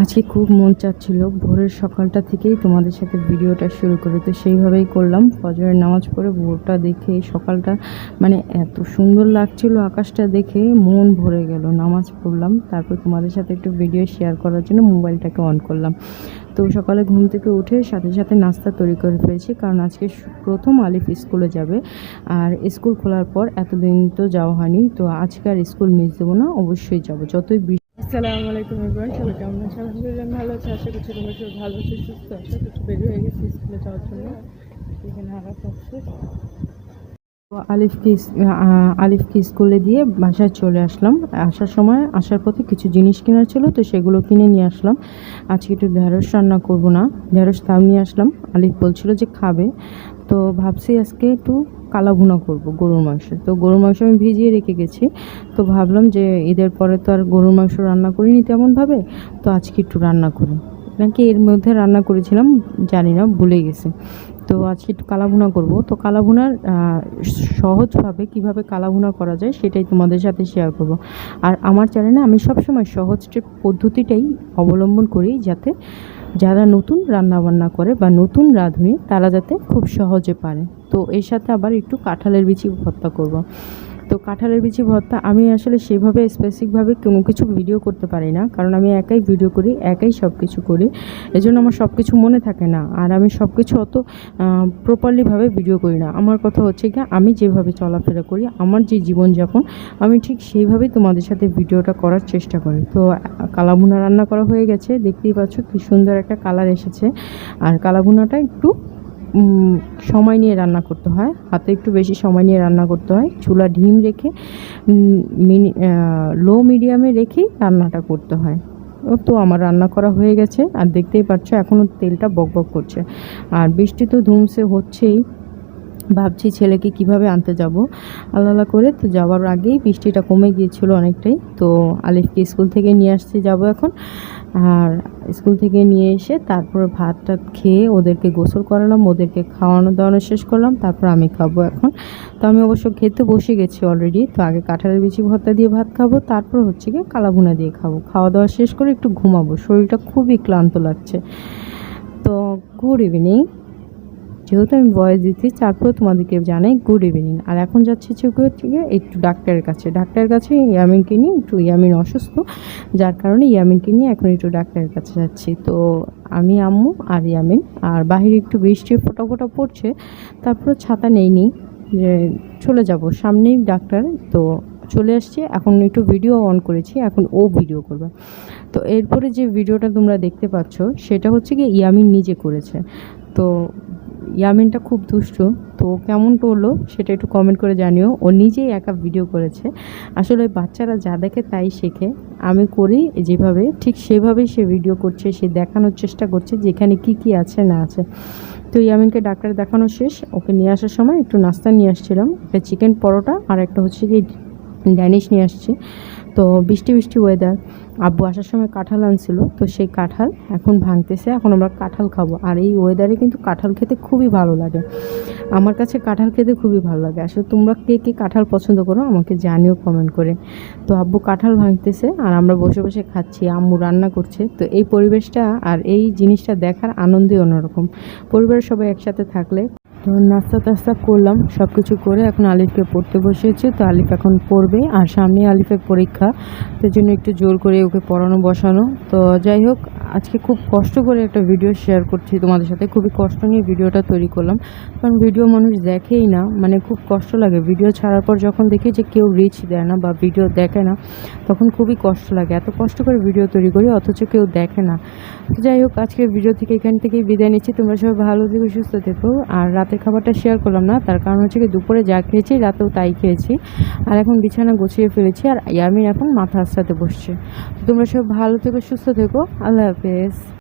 আজকে খুব মন চাচ্ছিল, ভোরের সকালটা থেকেই তোমাদের সাথে ভিডিওটা শুরু করে। তো সেইভাবেই করলাম, ফজরের নামাজ পড়ে ভোরটা দেখে সকালটা মানে এত সুন্দর লাগছিল আকাশটা দেখে, মন ভরে গেল। নামাজ পড়লাম, তারপর তোমাদের সাথে একটু ভিডিও শেয়ার করার জন্য মোবাইলটাকে অন করলাম। তো সকালে ঘুম থেকে উঠে সাথে সাথে নাস্তা তৈরি করে ফেলেছি, কারণ আজকে প্রথম আলিফ স্কুলে যাবে। আর স্কুল খোলার পর এতদিন তো যাওয়া হয়নি, তো আজকে আর স্কুল মিস দেবো না, অবশ্যই যাব। যতই আসসালামু আলাইকুম এভরিওয়ান সবাই কেমন আছে আলহামদুলিল্লাহ ভালো আছি, আশা করছি তোমরা সবাই ভালো আছো, সুস্থ আছো কিছু বেরিয়ে হয়ে গেছি স্কুলে যাওয়ার জন্য। এখানে আঘাত আছে। আলিফকে আলিফকে স্কুলে দিয়ে বাসায় চলে আসলাম। আসার সময়, আসার পথে কিছু জিনিস কেনার ছিল, তো সেগুলো কিনে নিয়ে আসলাম। আজকে একটু ঢেঁড়স রান্না করব না, ঢেঁড়স তাও নিয়ে আসলাম। আলিফ বলছিল যে খাবে। তো ভাবছি আজকে একটু কালা ভুনা করব, গরুর মাংস। তো গরুর মাংস আমি ভিজিয়ে রেখে গেছি। তো ভাবলাম যে ঈদের পরে তো আর গরুর মাংস রান্না করিনি তেমনভাবে, তো আজকে একটু রান্না করি। নাকি এর মধ্যে রান্না করেছিলাম, জানি না, ভুলে গেছি। তো আজকে একটু কালাভুনা করব। তো কালাভুনার সহজভাবে কীভাবে কালাভুনা করা যায় সেটাই তোমাদের সাথে শেয়ার করব। আর আমার চ্যানেলে আমি সবসময় সহজ পদ্ধতিটাই অবলম্বন করি যাতে যারা নতুন রান্না বান্না করে বা নতুন রাঁধুনি, তারা যাতে খুব সহজে পারে। তো এর সাথে আবার একটু কাঁঠালের বিচি ভর্তা করব। তো কাঁঠালের বিচি ভর্তা আমি আসলে সেভাবে স্পেসিফিকভাবে কোনো কিছু ভিডিও করতে পারি না। কারণ আমি একাই ভিডিও করি, একাই সব কিছু করি। এজন্য আমার সব কিছু মনে থাকে না। আর আমি সব কিছু অত প্রপারলিভাবে ভিডিও করি না। আমার কথা হচ্ছে কি আমি যেভাবে চলাফেরা করি, আমার যে জীবনযাপন, আমি ঠিক সেইভাবেই তোমাদের সাথে ভিডিওটা করার চেষ্টা করি। তো, কালাভুনা রান্না করা হয়ে গেছে। দেখতেই পাচ্ছ কি সুন্দর একটা কালার এসেছে। আর কালাভুনাটা একটু সময় নিয়ে রান্না করতে হয়। হাতে একটু বেশি সময় নিয়ে রান্না করতে হয়। চুলা ঢিম রেখে মিনি লো মিডিয়ামে রেখেই রান্নাটা করতে হয়। তো আমার রান্না করা হয়ে গেছে। আর দেখতেই পাচ্ছ, এখনও তেলটা বক করছে। আর বৃষ্টি তো ধুমসে হচ্ছেই। ভাবছি ছেলেকে কীভাবে আনতে যাব। আলাদা করে তো যাওয়ার আগেই বৃষ্টিটা কমে গিয়েছিল অনেকটাই। তো আলিফকে স্কুল থেকে নিয়ে আসতে যাব এখন। আর স্কুল থেকে নিয়ে এসে তারপর ভাত টাত খেয়ে ওদেরকে গোসল করালাম, ওদেরকে খাওয়ানো দাওয়ানো শেষ করলাম, তারপর আমি খাব এখন। তো আমি অবশ্য খেতে বসে গেছি অলরেডি তো আগে কাঁঠালের বিচি ভর্তা দিয়ে ভাত খাব, তারপর হচ্ছে গিয়ে কালাভুনা দিয়ে খাব। খাওয়া দাওয়া শেষ করে একটু ঘুমাবো, শরীরটা খুবই ক্লান্ত লাগছে। তো গুড ইভিনিং যেহেতু আমি ভয়েস দিচ্ছি তারপর তোমাদেরকে জানাই গুড ইভিনিং আর এখন যাচ্ছি গিয়ে একটু ডাক্তারের কাছে। ডাক্তারের কাছে ইয়ামিনকে নিয়ে একটু ইয়ামিন অসুস্থ, যার কারণে ইয়ামিনকে নিয়ে এখন একটু ডাক্তারের কাছে যাচ্ছি। তো আমি, আম্মু আর ইয়ামিন। আর বাহিরে একটু বৃষ্টি ফোটা ফোটা পড়ছে তারপর ছাতা নেইনি যে চলে যাব। সামনেই ডাক্তার তো চলে আসছি। এখন একটু ভিডিও অন করেছি, এখন ও ভিডিও করবে। তো এরপরে যে ভিডিওটা তোমরা দেখতে পাচ্ছ, সেটা হচ্ছে কি ইয়ামিন নিজে করেছে। তো ইয়ামিনটা খুব দুষ্ট। তো কেমন করল সেটা একটু কমেন্ট করে জানিও। ও নিজেই একা ভিডিও করেছে। আসলে বাচ্চারা যা দেখে তাই শেখে। আমি করি যেভাবে, ঠিক সেভাবেই সে ভিডিও করছে, সে দেখানোর চেষ্টা করছে যেখানে কি কি আছে, না আছে। তো ইয়ামিনকে ডাক্তার দেখানো শেষ। ওকে নিয়ে আসার সময় একটু নাস্তা নিয়ে আসছিলাম। একটা চিকেন পরোটা আর একটা হচ্ছে কি ড্যানিশ নিয়ে আসছি। তো বৃষ্টি বৃষ্টি ওয়েদার আব্বু আসার সময় কাঁঠাল আনছিল, তো সেই কাঁঠাল এখন ভাঙতেছে, এখন আমরা কাঁঠাল খাব। আর এই ওয়েদারে কিন্তু কাঁঠাল খেতে খুবই ভালো লাগে। আমার কাছে কাঁঠাল খেতে খুবই ভালো লাগে। আসলে তোমরা কে কে কাঁঠাল পছন্দ করো আমাকে জানিও কমেন্ট করে। তো আব্বু কাঁঠাল ভাঙতেছে, আর আমরা বসে বসে খাচ্ছি, আম্মু রান্না করছে। তো এই পরিবেশটা আর এই জিনিসটা দেখার আনন্দই অন্যরকম। পরিবারের সবাই একসাথে থাকলে তো নাস্তা টাস্তা করলাম সব কিছু করে এখন আলিফকে পড়তে বসিয়েছে। তো আলিফ এখন পড়বে, আর সামনে আলিফের পরীক্ষা। তো জন্য একটু জোর করে ওকে পড়ানো বসানো। তো যাই হোক আজকে খুব কষ্ট করে একটা ভিডিও শেয়ার করছি তোমাদের সাথে। খুবই কষ্ট নিয়ে ভিডিওটা তৈরি করলাম। কারণ ভিডিও মানুষ দেখেই না মানে খুব কষ্ট লাগে। ভিডিও ছাড়ার পর যখন দেখি যে কেউ রিচ দেয় না বা ভিডিও দেখে না, তখন খুবই কষ্ট লাগে। এত কষ্ট করে ভিডিও তৈরি করি, অথচ কেউ দেখে না। তো যাই হোক, আজকের ভিডিও থেকে এখান থেকেই বিদায় নিচ্ছি। তোমরা সবাই ভালো থেকো, সুস্থ থেকো। আর রাতের খাবারটা শেয়ার করলাম না, তার কারণ হচ্ছে কি দুপুরে যা খেয়েছি, রাতেও তাই খেয়েছি। আর এখন বিছানা গুছিয়ে ফেলেছি, আর ইয়ামিন এখন মাথা আস্তাতে বসছে। তোমরা সব ভালো থেকো, সুস্থ থেকো। আল্লাহ হাফেজ